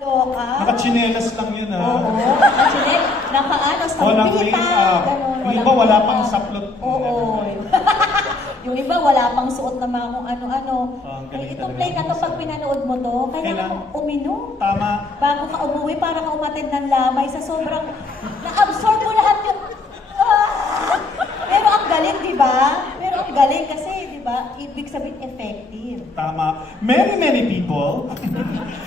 Loka? Nakachinelas lang yun, ha? Oo, nakachinelas. Nakaano, stampita, gano'n. Yung iba wala pang saplot. Oo. Yung iba wala pang suot na mga kung ano-ano. Itong play na to, pag pinanood mo to, kailangan mong uminom. Tama. Bago ka umuwi, para ka umatid ng lamay sa sobrang... Na-absorb mo lahat yung... Pero ang galing, di ba? Pero ang galing kasi, di ba? Ibig sabihin, effective. Tama. Many people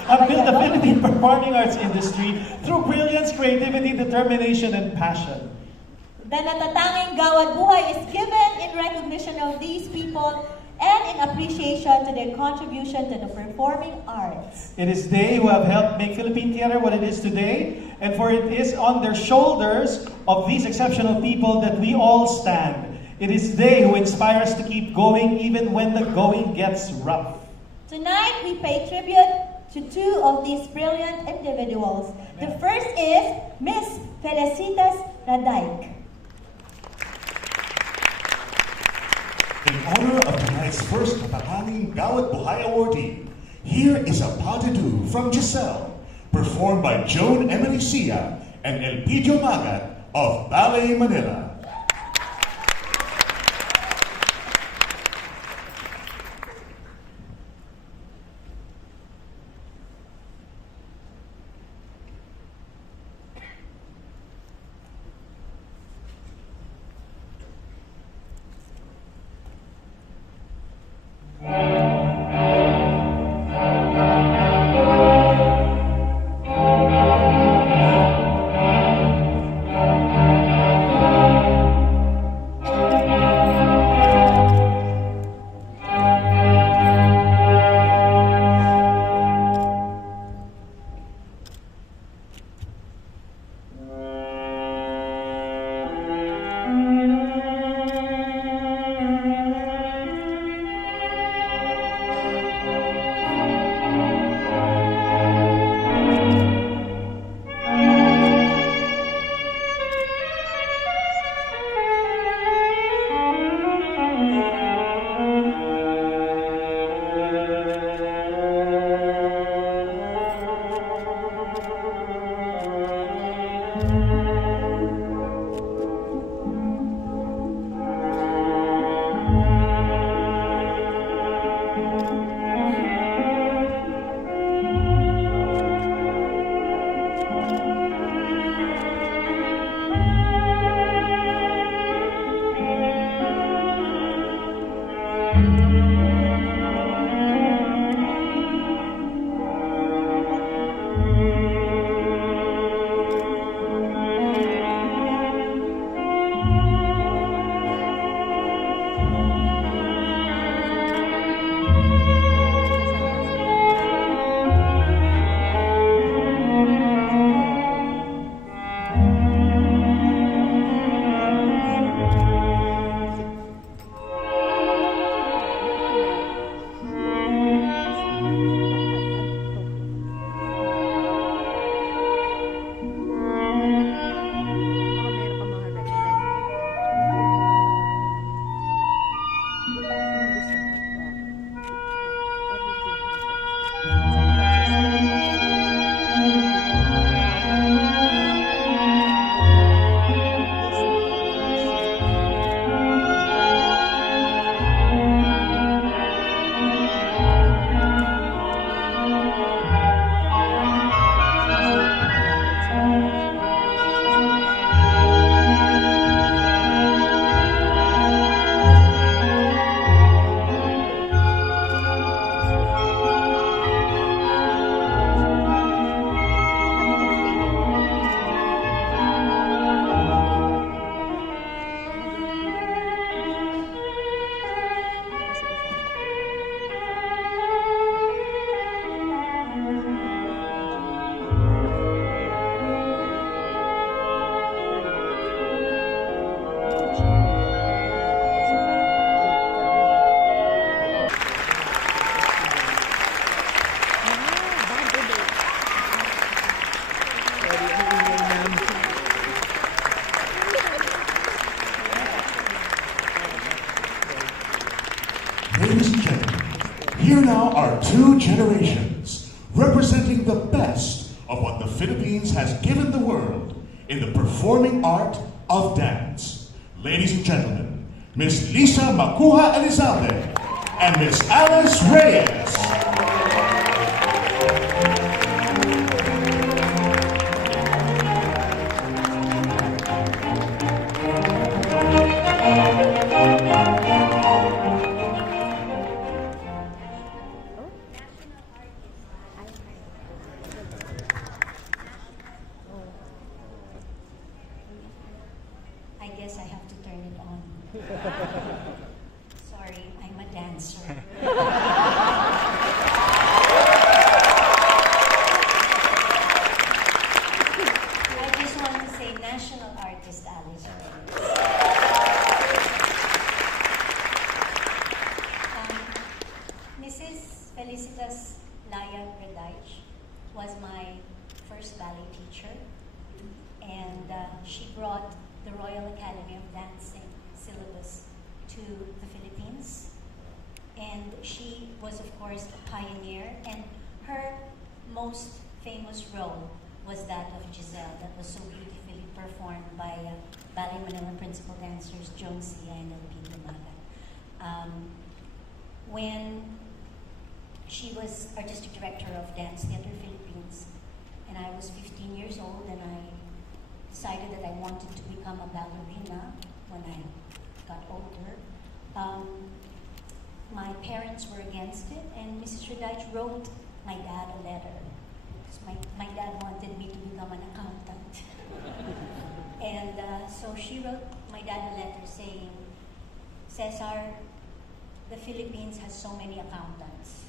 have built the Philippine performing arts industry through brilliance, creativity, determination, and passion. The natatanging Gawad Buhay is given in recognition of these people and in appreciation to their contribution to the performing arts. It is they who have helped make Philippine theater what it is today, and for it is on their shoulders of these exceptional people that we all stand. It is they who inspire us to keep going even when the going gets rough. Tonight, we pay tribute to two of these brilliant individuals. The first is Miss Felicitas Radaik. In honor of tonight's first natatanging Gawad Buhay awardee, here is a pas de deux from Giselle, performed by Joan Emily Sia and Elpidio Magat of Ballet Manila. of what the Philippines has given the world in the performing art of dance. Ladies and gentlemen, Miss Lisa Makuha Elizalde and Miss Alice Reyes. I guess I have to turn it on. Sorry, I'm a dancer. I just want to say national artist Alice Reyes. Mrs. Felicitas Laya Redaich was my first ballet teacher, and she brought the Royal Academy of Dancing syllabus to the Philippines. And she was, of course, a pioneer, and her most famous role was that of Giselle, that was so beautifully performed by Ballet Manila principal dancers Joan Sia and Elpida Maga. When she was artistic director of Dance Theater Philippines, and I was 15 years old, and I decided that I wanted to become a ballerina when I got older. My parents were against it, and Mrs. Redaich wrote my dad a letter. Because my dad wanted me to become an accountant. And so she wrote my dad a letter saying, Cesar, the Philippines has so many accountants,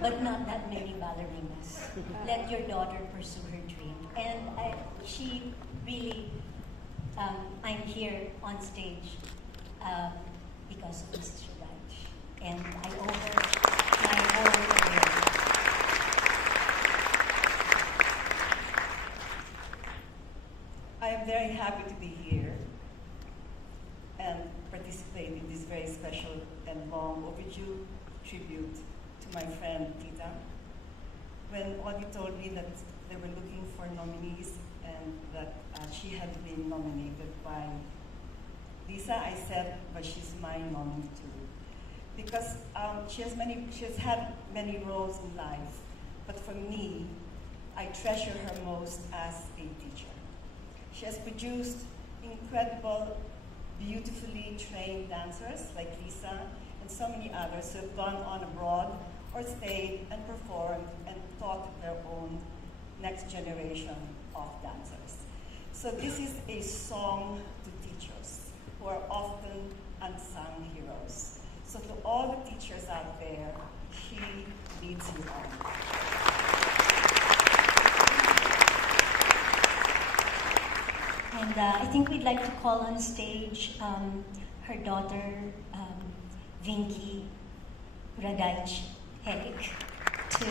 but not that many ballerinas. Let your daughter pursue her dream. And she really, I'm here on stage because of Mrs. Redaich, and I owe her my whole career. I am very happy to be here and participate in this very special and long overdue tribute to my friend Tita. When Audie told me that they were looking for nominees and that she had been nominated by Lisa, I said, but she's my nominee too. Because she has had many roles in life, but for me, I treasure her most as a teacher. She has produced incredible, beautifully trained dancers like Lisa and so many others who have gone on abroad or stayed and performed and taught their own next generation of dancers. So this is a song to teachers who are often unsung heroes. So to all the teachers out there, she leads you on. And I think we'd like to call on stage her daughter, Vinky Redaich Helik, to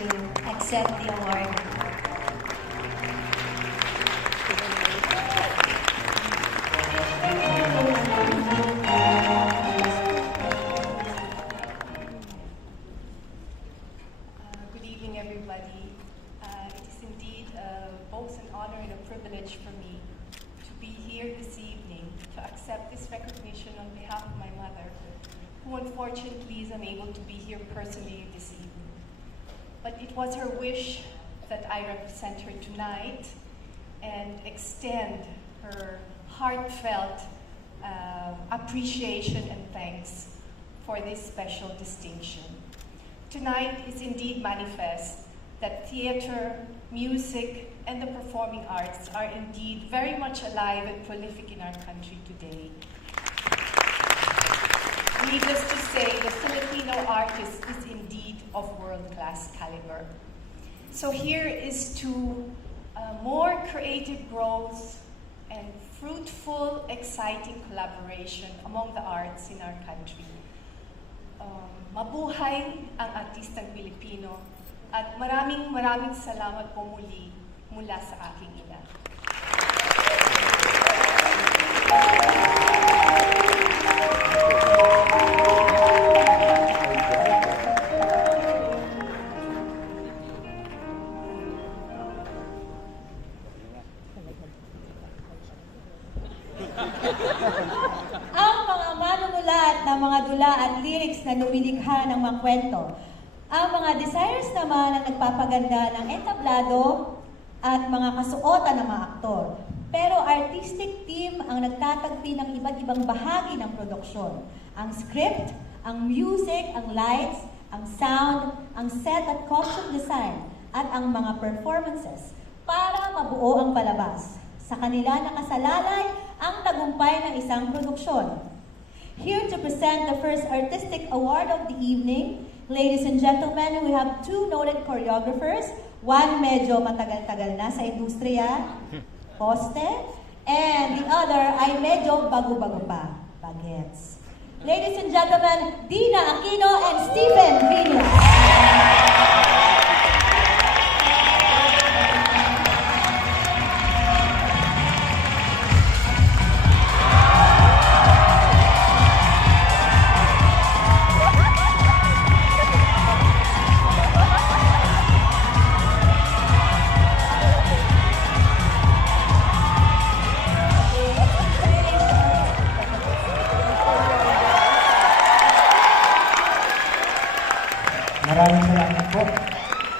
accept the award. Good evening, everybody. It is indeed both an honor and a privilege for me to be here this evening to accept this recognition on behalf of my mother, who unfortunately is unable to be here personally this evening. But it was her wish that I represent her tonight and extend her heartfelt appreciation and thanks for this special distinction. Tonight is indeed manifest that theater, music, and the performing arts are indeed very much alive and prolific in our country today. Needless to say, the Filipino artist is indeed of world-class caliber. So here is to more creative growth and fruitful, exciting collaboration among the arts in our country. Mabuhay ang artistang Pilipino at maraming salamat po muli mula sa aking ina. Ang mga manungulat ng mga dula at lyrics na lumilikha ng mga kwento. Ang mga designers naman ang nagpapaganda ng entablado at mga kasuotan ng mga aktor. Pero artistic team ang nagtatagpi ng iba't ibang bahagi ng produksyon. Ang script, ang music, ang lights, ang sound, ang set at costume design, at ang mga performances para mabuo ang palabas. Sa kanila nakasalalay ang tagumpay ng isang produksyon. Here to present the first artistic award of the evening, ladies and gentlemen, we have two noted choreographers. One medyo matagal-tagal na sa industriya, poste, and the other ay medyo bago-bago pa, bagets. Ladies and gentlemen, Dina Aquino and Stephen Viñas. Maraming salamat po.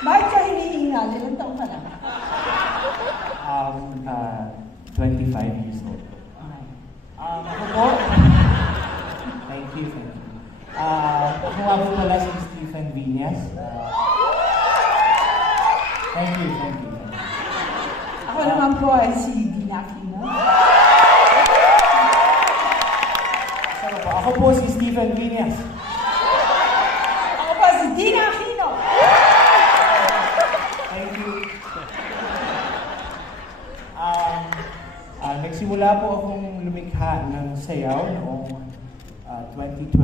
Bakit ka hinihingal? Ilang taong ka na? 25 years old. Ako po, thank you. Ako nga po pala si Stephen Viñas. Thank you. Ako naman po ay si Dina Aquino. Ako po si Stephen Viñas. Ako po si Dina Aquino. Thank you. Nagsimula po akong lumikha ng sayaw noong 2012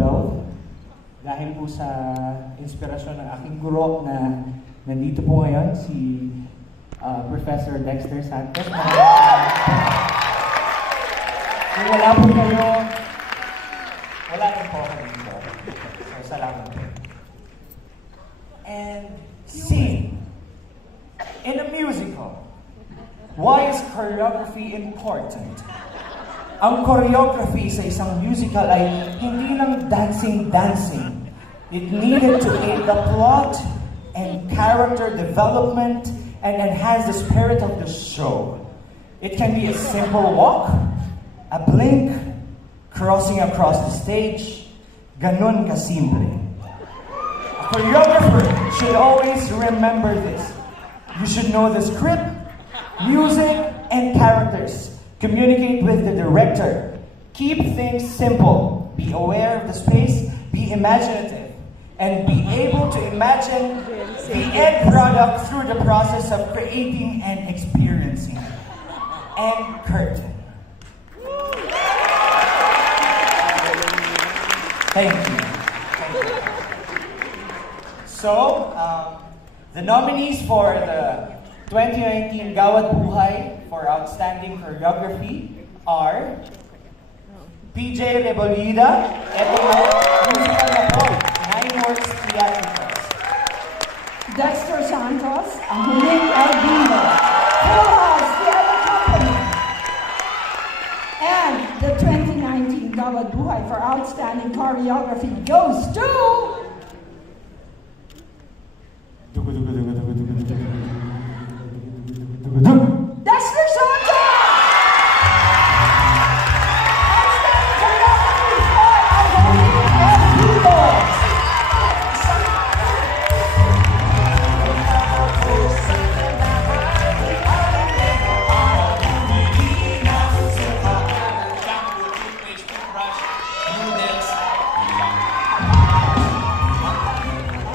dahil po sa inspirasyon ng aking guro na nandito po ngayon, si Professor Dexter Santos. Kung wala po kayo, wala rin po ako dito. So, salamat po. And sing in a musical. Why is choreography important? Ang choreography sa isang musical ay hindi lang dancing. It needed to aid the plot and character development and enhance the spirit of the show. It can be a simple walk, a blink, crossing across the stage, ganun kasimple. A choreographer should always remember this. You should know the script, music, and characters. Communicate with the director. Keep things simple. Be aware of the space. Be imaginative. And be able to imagine the end product through the process of creating and experiencing. And curtain. Thank you. So, the nominees for the 2019 Gawad Buhay for Outstanding Choreography are PJ Rebolida, ito na, musical na po, 9 Works Theatricals. Dexter Santos, ang huling albino. Full House Theater Company. And the 2019 Gawad Buhay for Outstanding Choreography goes to... Dexter Santos! Outstanding choreography for ang huling albino.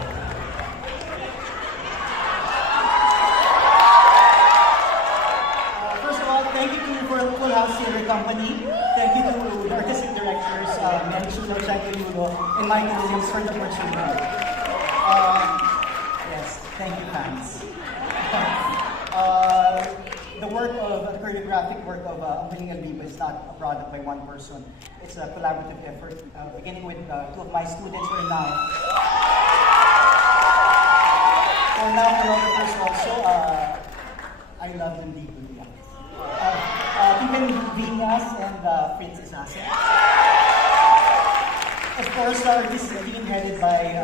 First of all, thank you to Full House Theater Company. Thank you to the artistic directors, Mary Sula Lulo, and Michael Williams for the opportunity. Yes, thank you, fans. The work of, the choreographic work of Ang Huling Albino is not a product by one person. It's a collaborative effort, beginning with two of my students who are now choreographers also. I love them deeply. Viñas and Fritz Isase. Of course, this team headed by,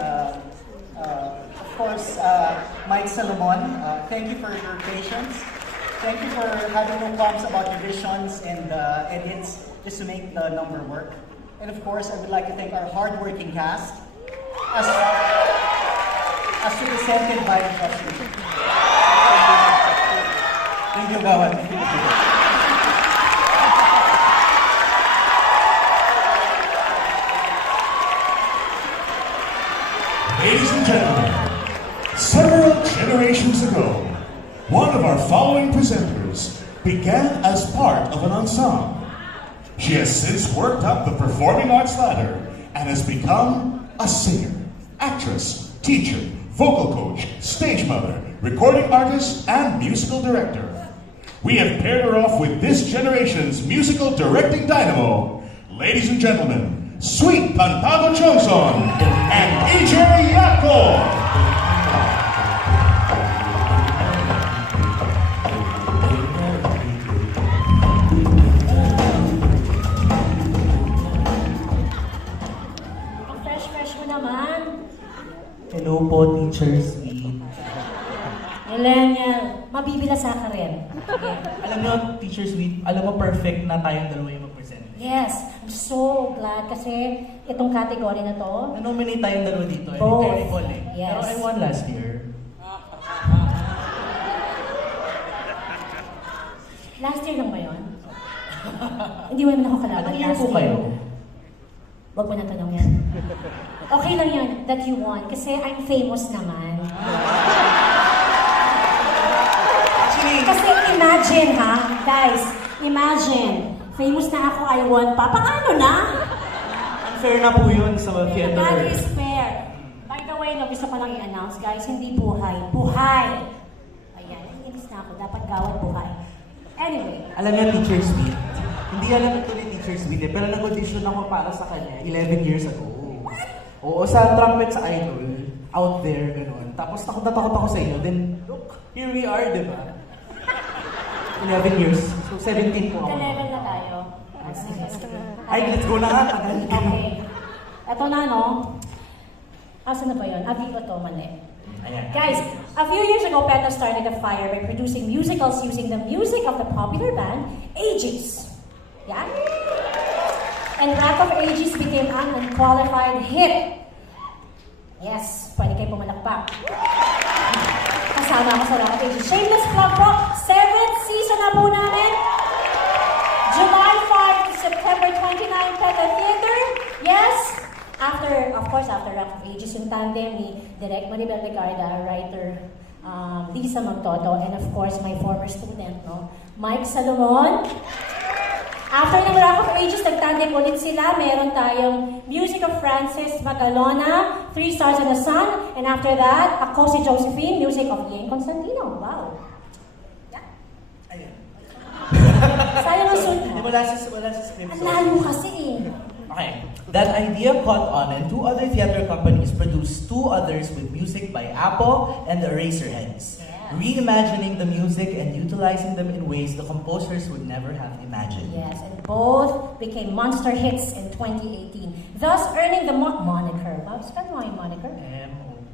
of course, Mike Salomon. Thank you for your patience. Thank you for having no qualms about revisions and edits just to make the number work. And of course, I would like to thank our hardworking cast, as represented by Joshua. Thank you, Gawad. Ladies and gentlemen, several generations ago, one of our following presenters began as part of an ensemble. She has since worked up the performing arts ladder and has become a singer, actress, teacher, vocal coach, stage mother, recording artist, and musical director. We have paired her off with this generation's musical directing dynamo. Ladies and gentlemen, Sweet Pantado Johnson and EJ Yako. Fresh mo naman. Hello po, Teacher Sweet. Millennial, mabibilasa ka rin. Alam niyo, Teacher Sweet, alam mo perfect na tayong dalawa yung mag-present. Yes, I'm so glad kasi itong category na to. Na-nominate tayong dalawa dito. Both. I recall eh. Yes. Pero I won last year. Last year lang ba yun? Hindi mo naman ako kalaban. Anong year Last po kayo? Huwag mo na tanong yan. Okay lang yun that you won kasi I'm famous naman. Actually, Kasi imagine ha, guys, imagine, famous na ako, I won pa. Paano na? Unfair na po yun sa That theater. is fair. By the way, no, gusto ko lang i-announce, guys, hindi buhay. Buhay! Ayan, inis na ako. Dapat Gawad Buhay. Anyway, Alam niyo, Teacher Sweet, hindi alam ito ni Teacher Sweet eh, pero nag-audition ako para sa kanya 11 years ago. Oo, sa Trumpet sa Idol, out there, gano'n. Tapos takot na takot ako sa inyo, then look, here we are, di ba? 11 years. So 17 po ako. the level na tayo. Sige. Ay, let's go na nga. Tagal. Okay. Ito na, no? Asa na ba yun? Aviva to, mali. Ayan. Guys, a few years ago, PETA started a fire by producing musicals using the music of the popular band, Aegis. Yeah? And Wrath of Aegis became an unqualified hit. Yes, pwede kayo pumalakpak. Kasama ako sa Wrath of Aegis. Shameless plug po, 7th season na po namin. July 5 to September 29, PETA Theater. Yes! After Wrath of Aegis, yung tandem ni Direk Maribel Legarda, writer Lisa Magtoto, and of course, my former student, no, Mike Salomon. After ng Wrath of Aegis, nagtandem ulit sila. Meron tayong music of Francis Magalona, 3 Stars and a Sun, and after that, ako si Josephine, music of Ian Constantino. Wow. Yeah. Ayan. Sayang ang suit. Wala sa script. Ang lalo kasi eh. Okay. That idea caught on and 2 other theater companies produced 2 others with music by Apple and the Eraserheads. Yeah. Reimagining the music and utilizing them in ways the composers would never have imagined. Yes, and both became monster hits in 2018, thus earning the moniker. Wow, saan mo yung moniker?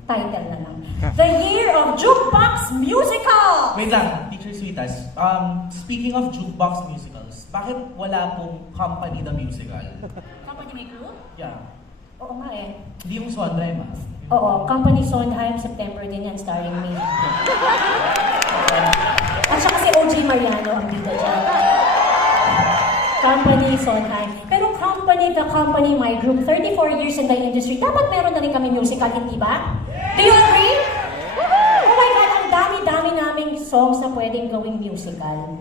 Title na lang. The Year of Jukebox Musical! Wait lang, Teacher Sweetas. Speaking of jukebox musicals, bakit wala pong Company the Musical? Company may clue? Yeah. Oo nga eh. Hindi yung Sondheim ah. Oo, Company Sondheim, September din yan, starring me. At saka si OJ Mariano ang bida dyan. Company Sondheim. Pero the company, my group, 34 years in the industry, dapat meron na rin kami musical, hindi ba? Do you agree? Oh my God, ang dami-dami naming songs na pwedeng gawing musical.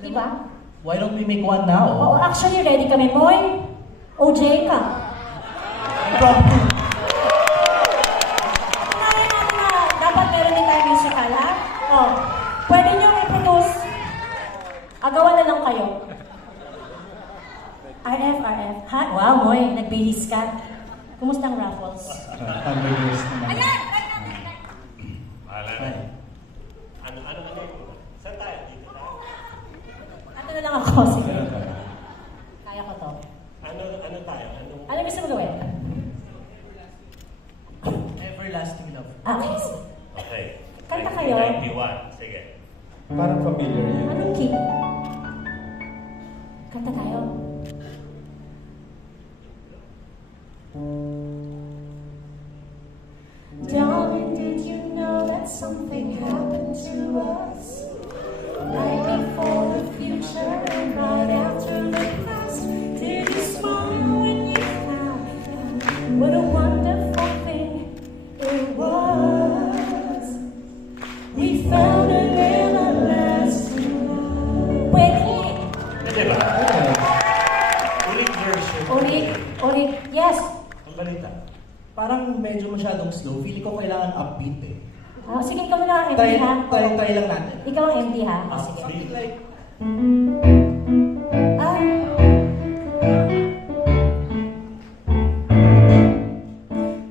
Di ba? Why don't we make one now? Oo, actually, ready kami. Moy, OJ ka. Dapat meron din tayo musical, ha? Oh, pwede nyo i-produce. Agawan na lang kayo. RF. Ha? Wow, Moy, nagbihis ka. Kumusta ang raffles? Ayan! Ano na lang ako, sige. Parang familiar yun. Anong key? Kanta tayo. Darling, did you know that something happened to us? Right before the future and right after the past. Did you smile when you found what a wonderful thing it was? We found an everlasting love. Pwede! Pwede ba? Ulit version. Ulit. Yes. Ang balita. Parang medyo masyadong slow. Feeling ko kailangan upbeat eh. Sige, ikaw na ang MD Try, ha. try lang natin. Ikaw ang MD ha. Sige. Upbeat. Like, Ah.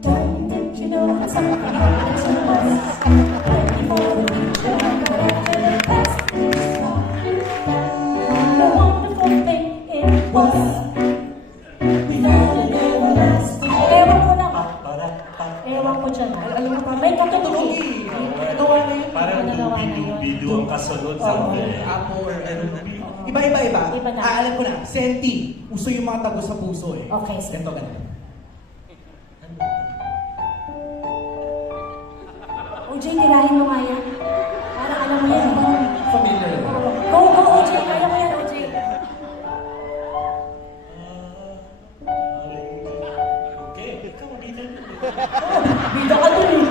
Darling, did you know that something happened to us? Right before the future, right after the past. The wonderful thing it was. We found an everlasting. Ewan ko na. Ewan ko dyan. alam mo parang May katutugi. Nagawa na yun. Parang Nagawa na yun. dubi-dubi ang kasunod sa Apo or ano. Iba. Iba na. Alam ko na. Senti. Uso yung mga tago sa puso eh. Okay, sige. Ganito, ganito. OJ, tirahin mo nga yan. Parang alam mo yan. Familiar. Go, OJ. Kaya mo yan, OJ. Okay, ikaw bida. Bida ka dun eh.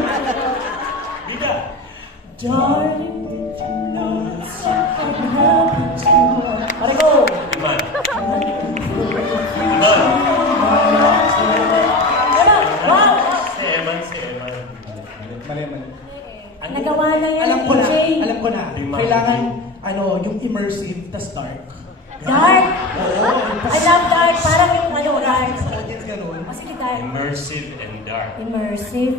Bida. Darling, did you know that something happened to us? Pare ko! Iman. Iman. Wow! Si Eman. Mali. Nagawa na yan, Alam ko na. OJ. Alam ko na. Lima. Kailangan, yung immersive, tas dark. Dark! I love dark. Parang yung dark. Sa audience ganun. Sige, dark. Immersive and dark. Immersive.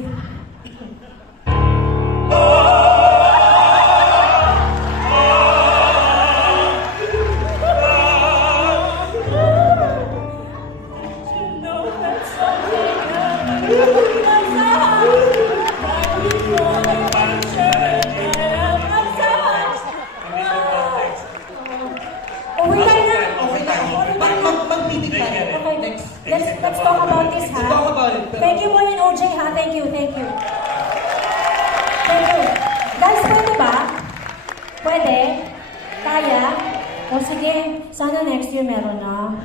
Mag-meeting tayo. Okay, let's talk about this, ha? Talk about it. Thank you po rin, OJ, ha? Thank you. Thank you. Guys, pwede ba? Pwede? Kaya? O sige, sana next year meron na.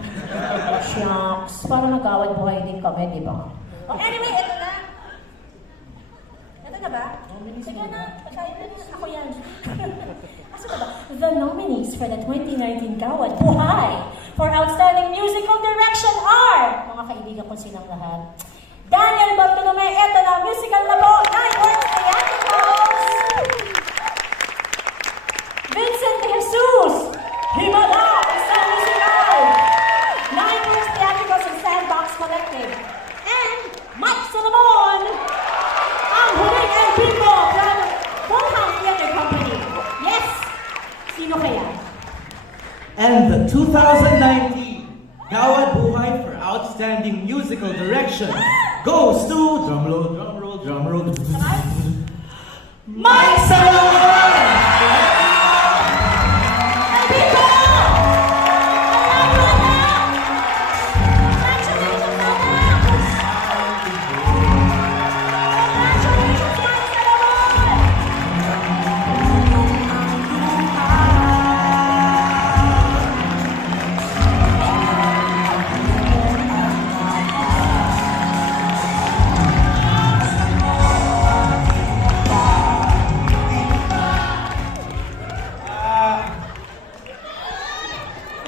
Shucks, para mag-Gawad Buhay din kami, di ba? Anyway, ito na. Ito na ba? Sige na, ako yan. Asa ba ba? The nominees for the 2019 Gawad Buhay for Outstanding Musical Direction are, mga kaibigan ko silang lahat, Daniel Bartolome, eto na, musical na po, 9 words theatricals. Vincent De Jesus, Himala, isang musical, 9 words theatricals and Sandbox Collective. And Mike Solomon, ang huling and bingo from Buhay Theater Company. Yes! Sino kaya? And the 2019 Gawad Buhay for Outstanding Musical Direction goes to drumroll, Mike Solomon! And bingo!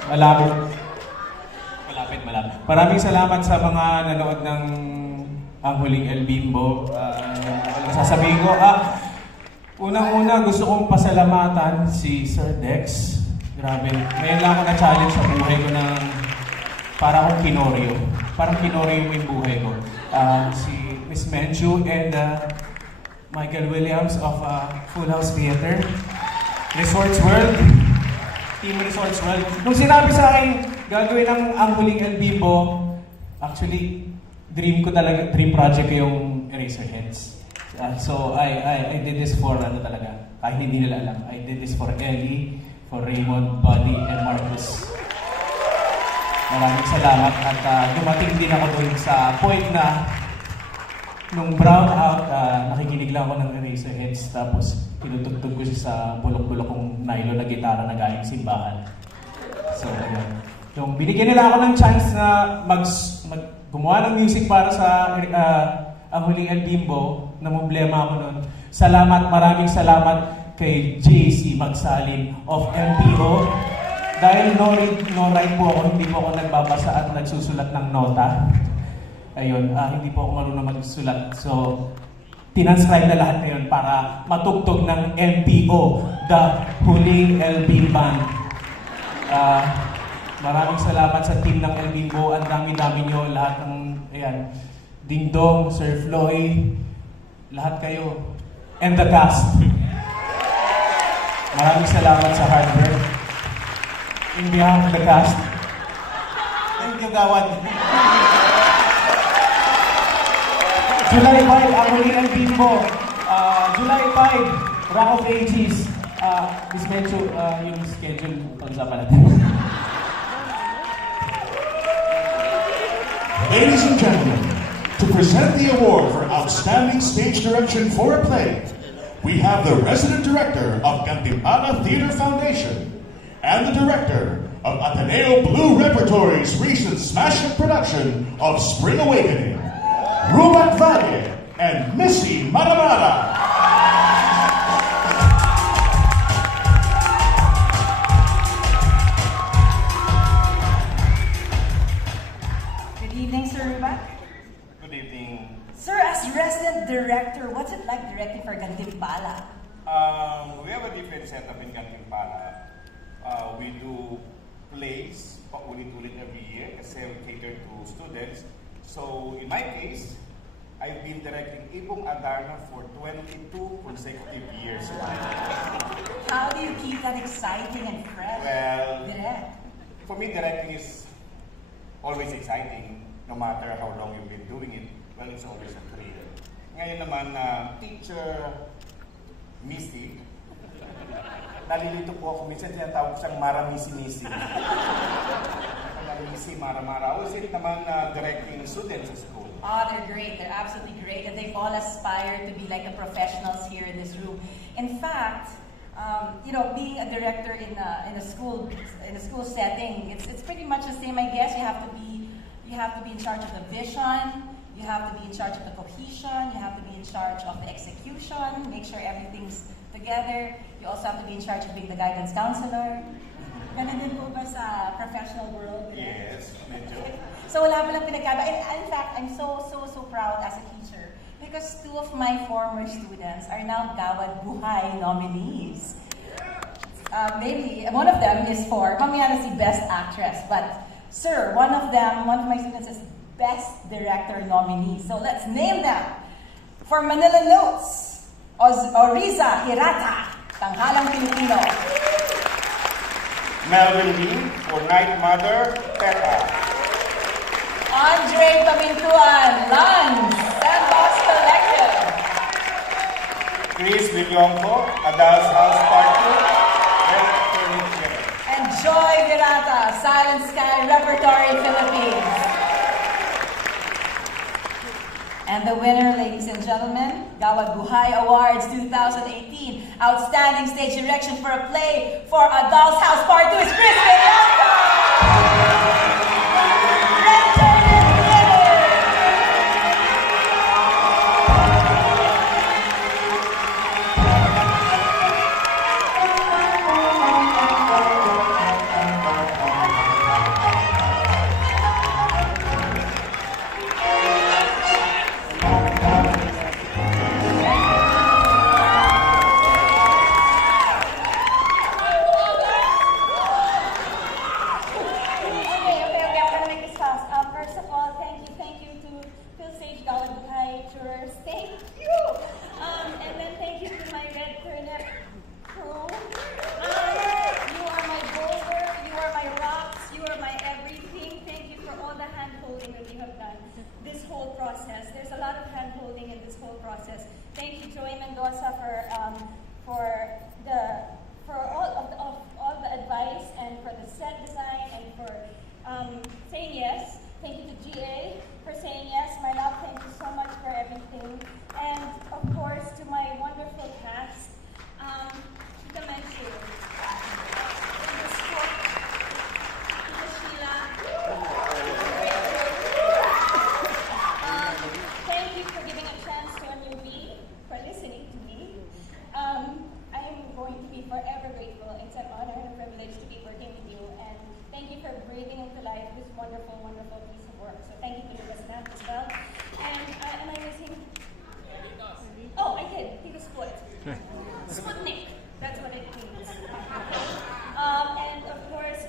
Malapit. Maraming salamat sa mga nanood ng Ang Huling El Bimbo. Sasabihin ko, unang-una gusto kong pasalamatan si Sir Dex. Grabe, ngayon lang ako na-challenge sa buhay ko ng para akong kinoryo. Parang kinoryo mo yung buhay ko. Si Miss Menchu and Michael Williams of Full House Theater. Resorts World. Team Resorts World. Nung sinabi sa akin, gagawin ng Ang Huling El Bimbo, actually, dream project ko yung Eraserheads. So I did this for ano talaga, kahit hindi nila alam. I did this for Ellie, for Raymond, Buddy, and Marcus. Maraming salamat at dumating din ako doon sa point na nung brown out, nakikinig lang ako ng Eraserheads tapos tinutugtog ko siya sa bulok-bulok kong nylon na gitara na galing simbahan. So, ayun. Yung binigyan nila ako ng chance na gumawa ng music para sa ang huling El Bimbo, na problema ako noon. Salamat, maraming salamat kay JC Magsalin of MPO. Dahil no write po ako, hindi po ako nagbabasa at nagsusulat ng nota. Ayun, hindi po ako marunong magsulat. So, tinanscribe na lahat ngayon para matugtog ng MPO, the huling El Bimban. Maraming salamat sa team ng El Bimbo. Ang dami-dami nyo, lahat ng, ayan, Ding Dong, Sir Floy, lahat kayo, and the cast. Maraming salamat sa hard work. In behalf of the cast, thank you, Gawad. July 5, ang huling El Bimbo. July 5, Rock of Ages. Miss Mencho, yung schedule, pag-usapan natin. Ladies and gentlemen, to present the award for Outstanding Stage Direction for a Play, we have the Resident Director of Gantimpala Theater Foundation and the Director of Ateneo Blue Repertory's recent smash-hit production of Spring Awakening, Rubat Valle and Missy Maramara. Good evening, Sir Rubat. Good evening. Sir, as resident director, what's it like directing for Gantimpala? We have a different setup in Gantimpala. We do plays, paulit-ulit every year kasi we cater to students. So, in my case, I've been directing Ibong Adarna for 22 consecutive years. How do you keep that exciting and fresh? Well, Direct. for me, directing is always exciting, no matter how long you've been doing it. Well, it's always a thrill. Ngayon naman, Teacher Misty, nalilito po ako, minsan tinatawag siyang Mara-Misi-Misi. Misi, Mara-Mara. I was it naman directing students sa school. Oh, they're great. They're absolutely great. And they've all aspired to be like the professionals here in this room. In fact, being a director in a school setting, it's pretty much the same, I guess. You have to be in charge of the vision. You have to be in charge of the cohesion. You have to be in charge of the execution. Make sure everything's together. You also have to be in charge of being the guidance counselor. Ganun din po ba sa professional world? Yes, medyo. So wala palang pinagkaba. In fact, I'm so proud as a teacher because two of my former students are now Gawad Buhay nominees. Maybe one of them is for, mamaya na si Best Actress, but sir, one of my students is Best Director nominee. So let's name them. For Manila Notes, Oriza Hirata, Tanghalang Pilipino. Melvin Lee for Night Mother, Teta. Andre Pamintuan, Lance, Sandbox Collective. Chris Villonco, Adults House Part 2, And Joy Virata, Silent Sky Repertory Philippines. And the winner, ladies and gentlemen, Gawad Buhay Awards 2018, Outstanding Stage Direction for a Play for Adults House Part 2 is Chris Villonco! Thank you to PhilStage Gawad Buhay tours. Thank you! And then thank you to my Red Turnip crew. You are my boulder, you are my rocks, you are my everything. Thank you for all the hand-holding that you have done this whole process. There's a lot of hand hand-holding in this whole process. Thank you, Joey Mendoza, for all the advice and for the set design and for saying yes. Thank you to GA for saying yes. My love, thank you so much for everything. And of course, to my wonderful cast, Tita Menchu, Tita Scott, Tita Sheila, thank you for giving a chance to a newbie, for listening to me. I am going to be forever grateful. It's an honor and a privilege to be working with you. And thank you for breathing into life this wonderful, wonderful piece of work. So thank you to Lucas Nat as well. And am I missing? Oh, I did. He was split. Sputnik. That's what it means. And of course,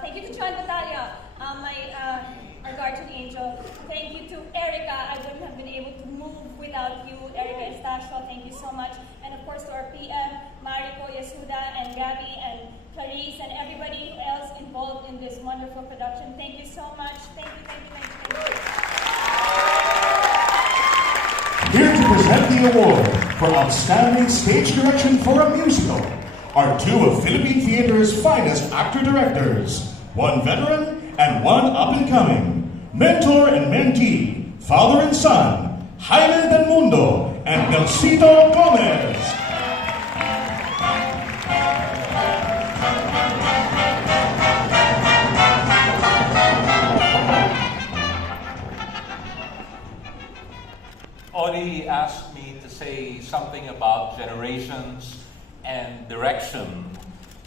thank you to John Batalha, our guardian angel. Thank you to Erica. I wouldn't have been able to move without you, Erica Estacio. Thank you so much. And of course to our PM, Mariko, Yasuda, and Gabby, and Clarice, and everybody else involved in this wonderful production. Thank you so much. Thank you, thank you, thank you, thank you. Here to present the award for Outstanding Stage Direction for a Musical are two of Philippine theater's finest actor-directors, one veteran and one up-and-coming, mentor and mentee, father and son, Jaime Del Mundo and Belcito Gomez. Audie asked me to say something about generations and direction.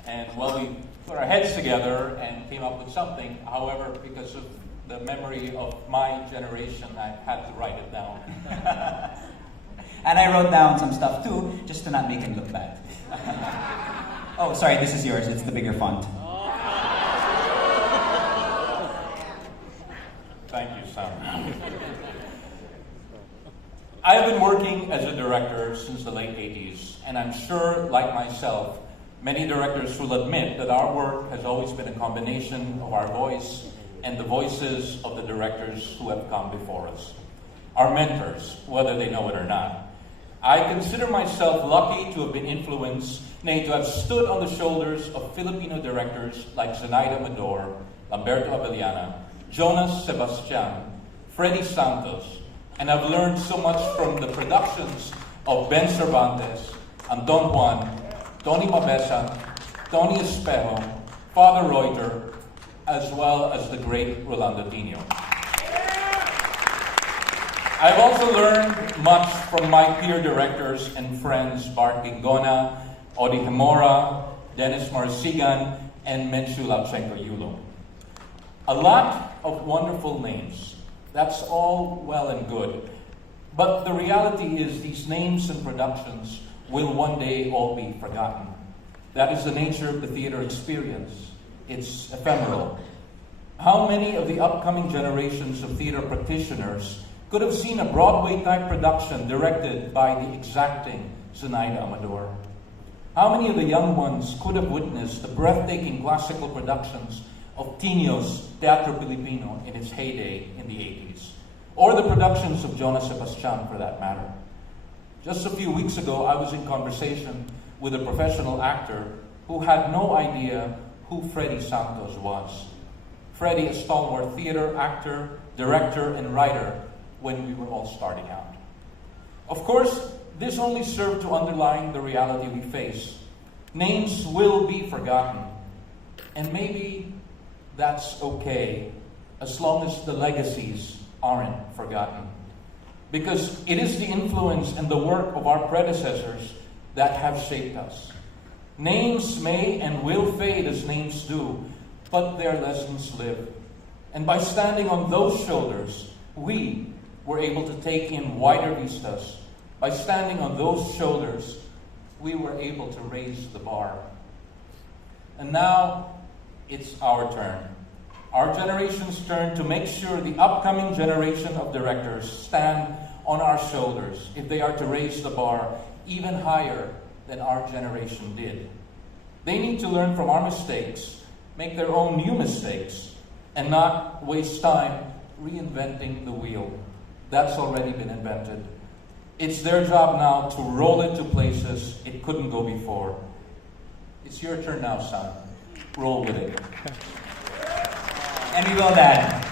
And well, we put our heads together and came up with something. However, because of the memory of my generation, I had to write it down. And I wrote down some stuff too, just to not make him look bad. Oh, sorry, this is yours. It's the bigger font. Thank you, Sam. I've been working as a director since the late 80s, and I'm sure, like myself, many directors will admit that our work has always been a combination of our voice and the voices of the directors who have come before us. Our mentors, whether they know it or not. I consider myself lucky to have been influenced, nay, to have stood on the shoulders of Filipino directors like Zenaida Amador, Lamberto Avellana, Jonas Sebastian, Freddy Santos, and I've learned so much from the productions of Ben Cervantes, Don Juan, Tony Mabesa, Tony Espejo, Father Reuter, as well as the great Rolando Tino. I've also learned much from my peer directors and friends Bart Gingona, Odi Hemora, Dennis Marsigan, and Menchu Lapchenko Yulo. A lot of wonderful names. That's all well and good. But the reality is these names and productions will one day all be forgotten. That is the nature of the theater experience. It's ephemeral. How many of the upcoming generations of theater practitioners could have seen a Broadway-type production directed by the exacting Zenaida Amador? How many of the young ones could have witnessed the breathtaking classical productions of Tino's Teatro Pilipino in its heyday in the 80s? Or the productions of Jonas Sebastian, for that matter. Just a few weeks ago, I was in conversation with a professional actor who had no idea who Freddy Santos was. Freddy, a stalwart theater actor, director, and writer when we were all starting out. Of course, this only served to underline the reality we face. Names will be forgotten, and maybe that's okay as long as the legacies aren't forgotten. Because it is the influence and the work of our predecessors that have shaped us. Names may and will fade as names do, but their lessons live. And by standing on those shoulders, we were able to take in wider vistas. By standing on those shoulders, we were able to raise the bar. And now, it's our turn. Our generation's turn to make sure the upcoming generation of directors stand on our shoulders if they are to raise the bar even higher than our generation did. They need to learn from our mistakes, make their own new mistakes, and not waste time reinventing the wheel. That's already been invented. It's their job now to roll it to places it couldn't go before. It's your turn now, son. Roll with it. And we will then,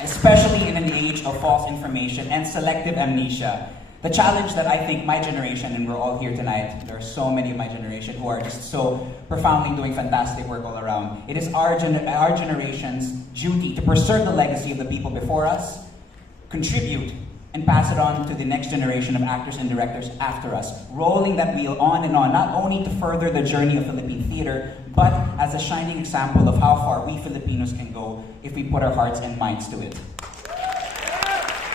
especially in an age of false information and selective amnesia, the challenge that I think my generation, and we're all here tonight, there are so many of my generation who are just so profoundly doing fantastic work all around. It is our generation's duty to preserve the legacy of the people before us, contribute, and pass it on to the next generation of actors and directors after us, rolling that wheel on and on, not only to further the journey of Philippine theater, but as a shining example of how far we Filipinos can go if we put our hearts and minds to it.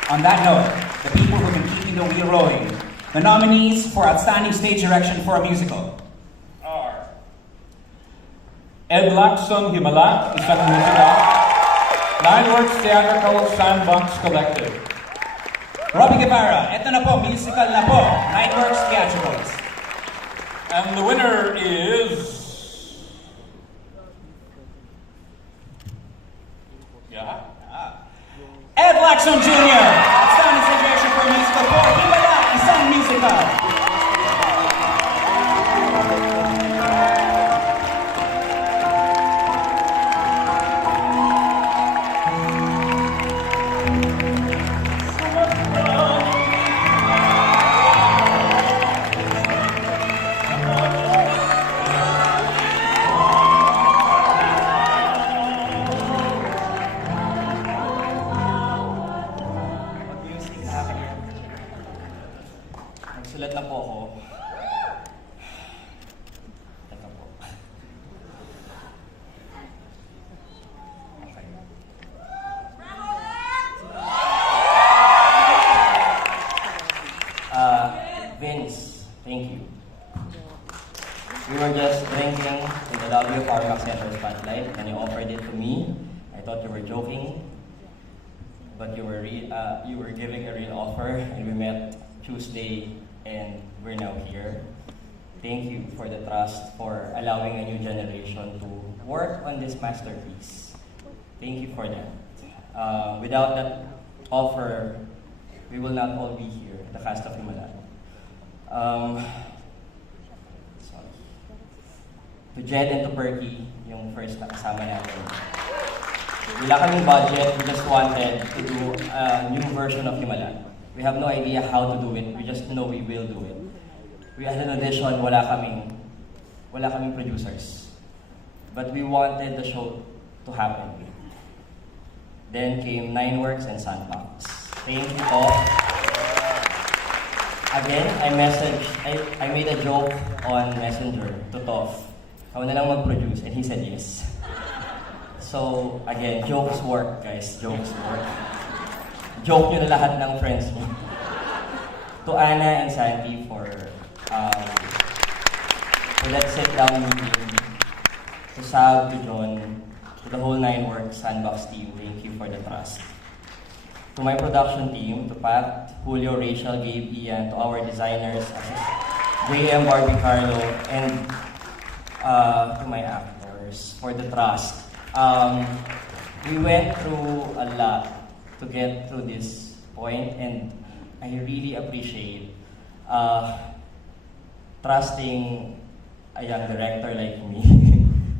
On that note, the people who've been keeping the wheel rolling, the nominees for Outstanding Stage Direction for a Musical are Ed Lacson Himala, isang musical, Lineworks Theatrical Sandbox Collective. Robbie Guevara, eto na po, musical na po, Lineworks Theatricals. And the winner is... Yeah? Ed Lacson Jr., Outstanding Stage Direction for a Musical for Himala, isang musical. Nagsulat na po ako. Teka po. Okay. Vince, thank you. We were just drinking in the lobby of our Center Spotlight and you offered it to me. I thought you were joking, but you were giving a real offer, and we met Tuesday and we're now here. Thank you for the trust, for allowing a new generation to work on this masterpiece. Thank you for that. Without that offer, we will not all be here, the cast of Himala. Sorry. To Jed and to Perky, yung first na kasama natin. Wala kaming budget, we just wanted to do a new version of Himala. We have no idea how to do it, we just know we will do it. We had an audition, wala kaming producers. But we wanted the show to happen. Then came Nineworks and Sandbox. Thank you all. Again, I made a joke on Messenger to Toph. Ako na lang mag-produce, and he said yes. So, again, jokes work, guys. Jokes work. Joke nyo na lahat ng friends mo. To Anna and Sandy for that sit-down meeting. To Sab, to John, to the whole Nineworks Sandbox team, thank you for the trust. To my production team, to Pat, Julio, Rachel, Gabe, Ian, to our designers, JM, Barbie, Carlo, and to my actors for the trust. We went through a lot to get to this point, and I really appreciate trusting a young director like me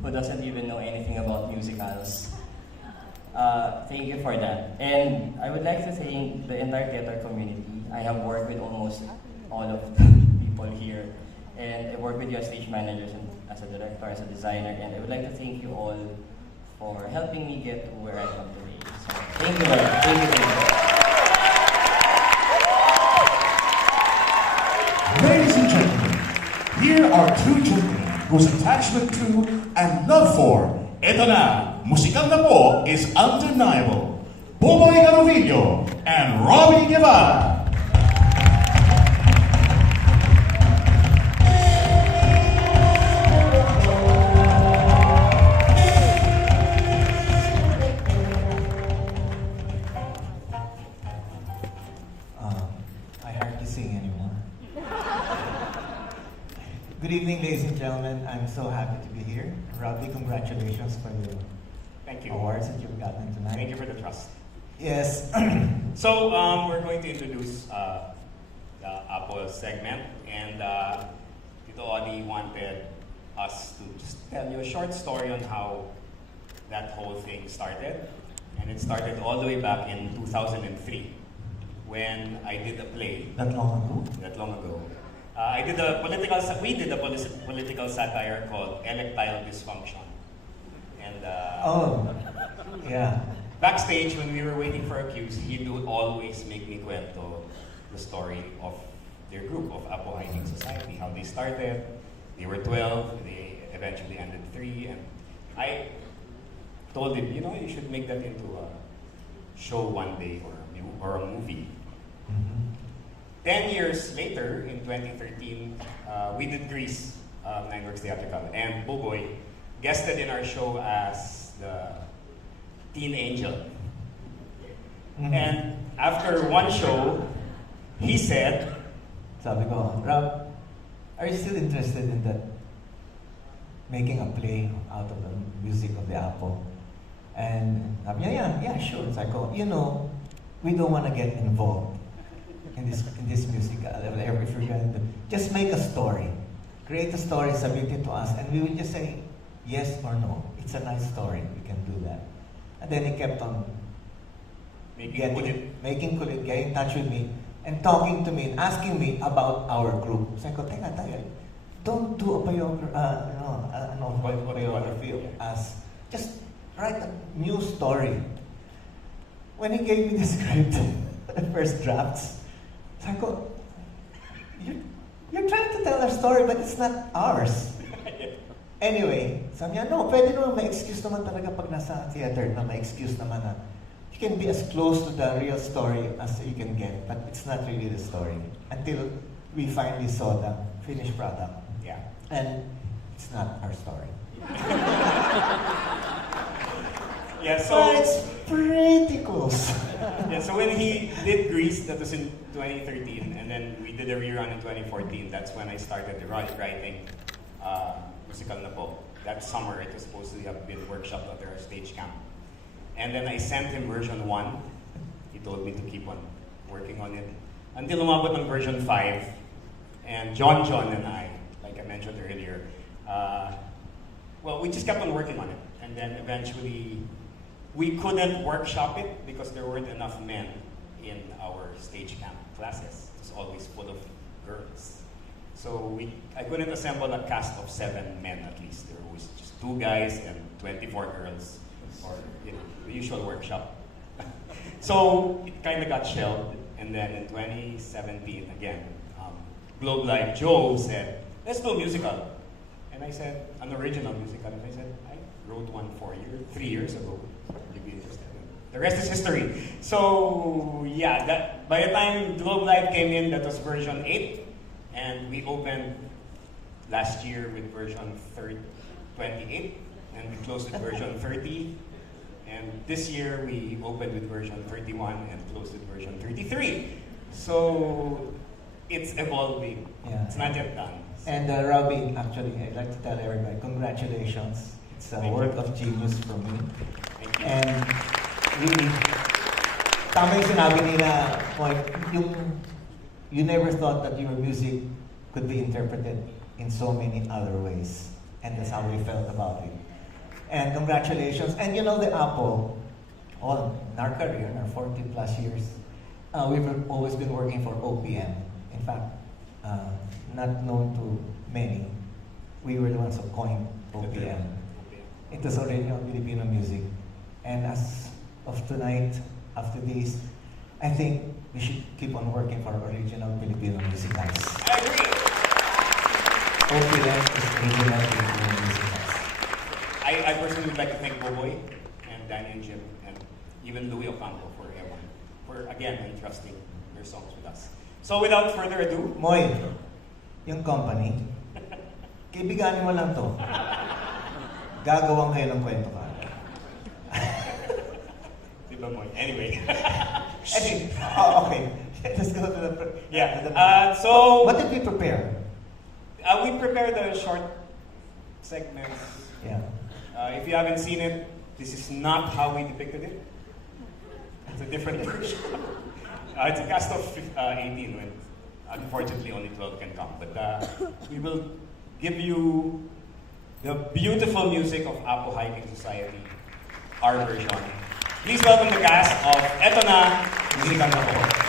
who doesn't even know anything about musicals. Thank you for that. And I would like to thank the entire theater community. I have worked with almost all of the people here. And I worked with your stage managers and as a director, as a designer. And I would like to thank you all for helping me get to where I am today. So, thank you very much. Thank you very much. Ladies and gentlemen, here are two gentlemen whose attachment to and love for Eto Na, Musikal Na Po is undeniable. Boboy Garovillo and Robbie Guevara. I hardly sing anymore. Good evening, ladies and gentlemen. I'm so happy to be here. Robbie, congratulations for the awards that you've gotten tonight. Thank you for the trust. Yes. So we're going to introduce the Apple segment. And Tito Audie wanted us to just tell you a short story on how that whole thing started. And it started all the way back in 2003 when I did a play. That long ago? That long ago. We did a political satire called Electile Dysfunction. And yeah. Backstage, when we were waiting for our cues, he would always make me cuento the story of their group, of Apo Hiking Society, how they started. They were 12, they eventually ended 3, and I told him, you should make that into a show one day or a movie. 10 years later, in 2013, we did Grease, Nine Works Theatrical, and Boboy guested in our show as the teen angel. And after one show, he said, sabi ko, Rob, are you still interested in that, making a play out of the music of the Apple? And sabi niya, yeah, sure. Sabi ko, we don't want to get involved in this music. If you're going to just make a story, create a story, submit it to us, and we will just say yes or no. It's a nice story. We can do that. And then he kept on making kulit, getting in touch with me, and talking to me, and asking me about our group. So I go, teka, don't do a biography of us. Just write a new story. When he gave me the script, the first drafts, so I go, you're trying to tell our story, but it's not ours. Anyway, sabi niya, no, pwede naman ma-excuse naman talaga pag nasa theater na ma-excuse naman na you can be as close to the real story as you can get, but it's not really the story until we finally saw the finished product. Yeah. And it's not our story. Yeah, so but it's pretty close. Yeah, so when he did Grease, that was in 2013, and then we did a rerun in 2014. That's when I started writing musical na po. That summer, it was supposed to have been workshopped at our stage camp. And then I sent him version 1. He told me to keep on working on it. Until umabot ng version 5. And John and I, like I mentioned earlier, we just kept on working on it. And then eventually, we couldn't workshop it because there weren't enough men in our stage camp classes. It was always full of girls. So I couldn't assemble a cast of 7 men at least. There was just 2 guys and 24 girls, or the usual workshop. So it kind of got shelved, and then in 2017 again, Globe Live Joe said, let's do a musical. And I said, an original musical. And I said, I wrote one 3 years ago. You'd be interested. The rest is history. So yeah, by the time Globe Live came in, that was version 8. And we opened last year with version 28, and we closed with version 30. And this year we opened with version 31 and closed with version 33. So it's evolving. Yeah. It's not yet done. And Robbie, actually, I'd like to tell everybody, congratulations. It's a work of genius for me. Thank you. And really, tama yung sinabi nila, you never thought that your music could be interpreted in so many other ways. And that's how we felt about it. And congratulations. And the Apple, all in our career, in our 40 plus years, we've always been working for OPM. In fact, not known to many, we were the ones who coined OPM. It was original Filipino music. And as of tonight, after this, I think we should keep on working for original Filipino music guys. I agree. OPM is original Filipino music guys. I personally would like to thank Boboy and Danny and Jim and even Louis Ocampo for again entrusting their songs with us. So without further ado, Moy, yung company, kaibiganin mo lang to. Gagawang kayo ng kwento ka. Diba, Moy? Anyway. Okay. Let's go to the... Yeah. So... What did we prepare? We prepared the short segments. Yeah. If you haven't seen it, this is not how we depicted it. It's a different version. It's a cast of 18. unfortunately only 12 can come. But we will give you the beautiful music of Apo Hiking Society, our version. Please welcome the cast of Eto Na, Musikan Ako.